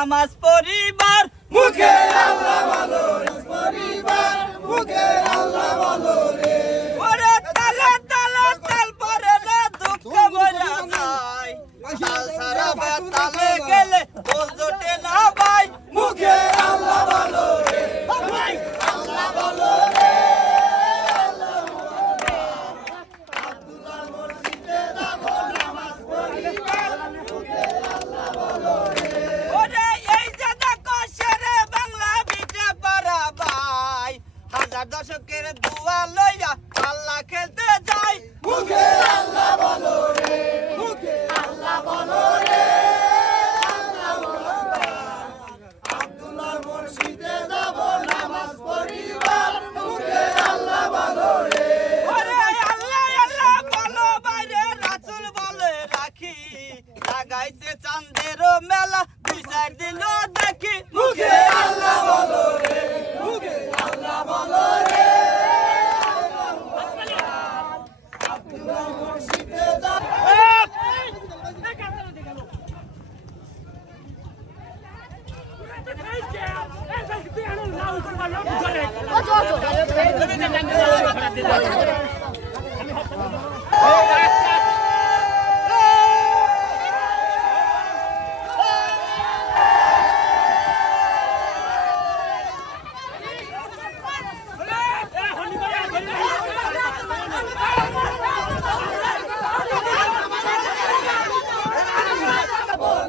নামাজ পরিবার মুখে আল্লাহ বলো রে পরিবার মুখে আল্লাহ বলো রে ওরে তালে তালে তাল পরে না দুঃখ মরা যায় তাল সারা বেতালে গেলে বল জোটে না ভাই মুখে আল্লাহ বলো রে আল্লাহ বলো রে আব্দুল্লাহ মসজিদে যাব নামাজ পড়িবার মুখে আল্লাহ বলো রে ওরে এই যে দেখো শেরে বাংলা বিটে পারা ভাই হাজার দশকের দুয়া লইয়া আল্লাহ খেলতে যাই মুখে আল্লাহ বলো রে মুখে আল্লাহ বলো রে আল্লাহ বলো আব্দুল্লাহ মসজিদে যাব নামাজ পড়িবার মুখে আল্লাহ বলো রে ওরে আল্লাহ আল্লাহ বলো বাইরে রাসূল বলে রাখি লাগাইছে চাঁদের মেলা দুই চার দিন দেখি মুখে আল্লাহ বলো রে মুখে আল্লাহ বলো রে আব্দুল্লাহ মসজিদে যাব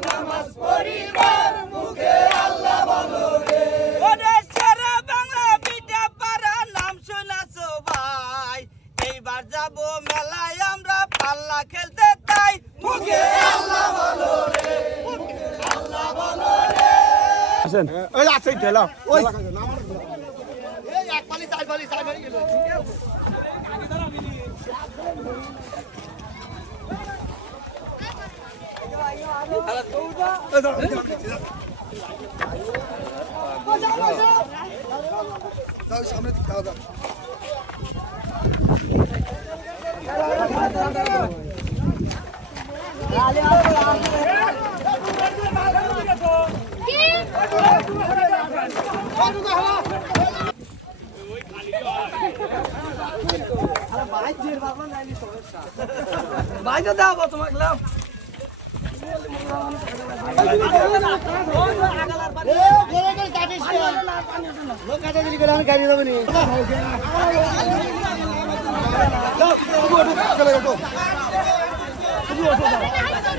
নামাজ পড়িবার মুখে আল্লাহ বলো রে ওরে শেরে বাংলা বিটে পারা নাম শুনাছো ভাই এইবার যাব মেলায় আমরা পাল্লা খেলতে তাই মুখে আল্লাহ বলো রে মুখে আল্লাহ বলো রে ওই আছে গেলাম ওই এই এক পালি চার পালি গেল সামনে খাওয়া দাও ভাই তো দাও তোমাকে লাভ গাড়ি যাবে নি গাড়ি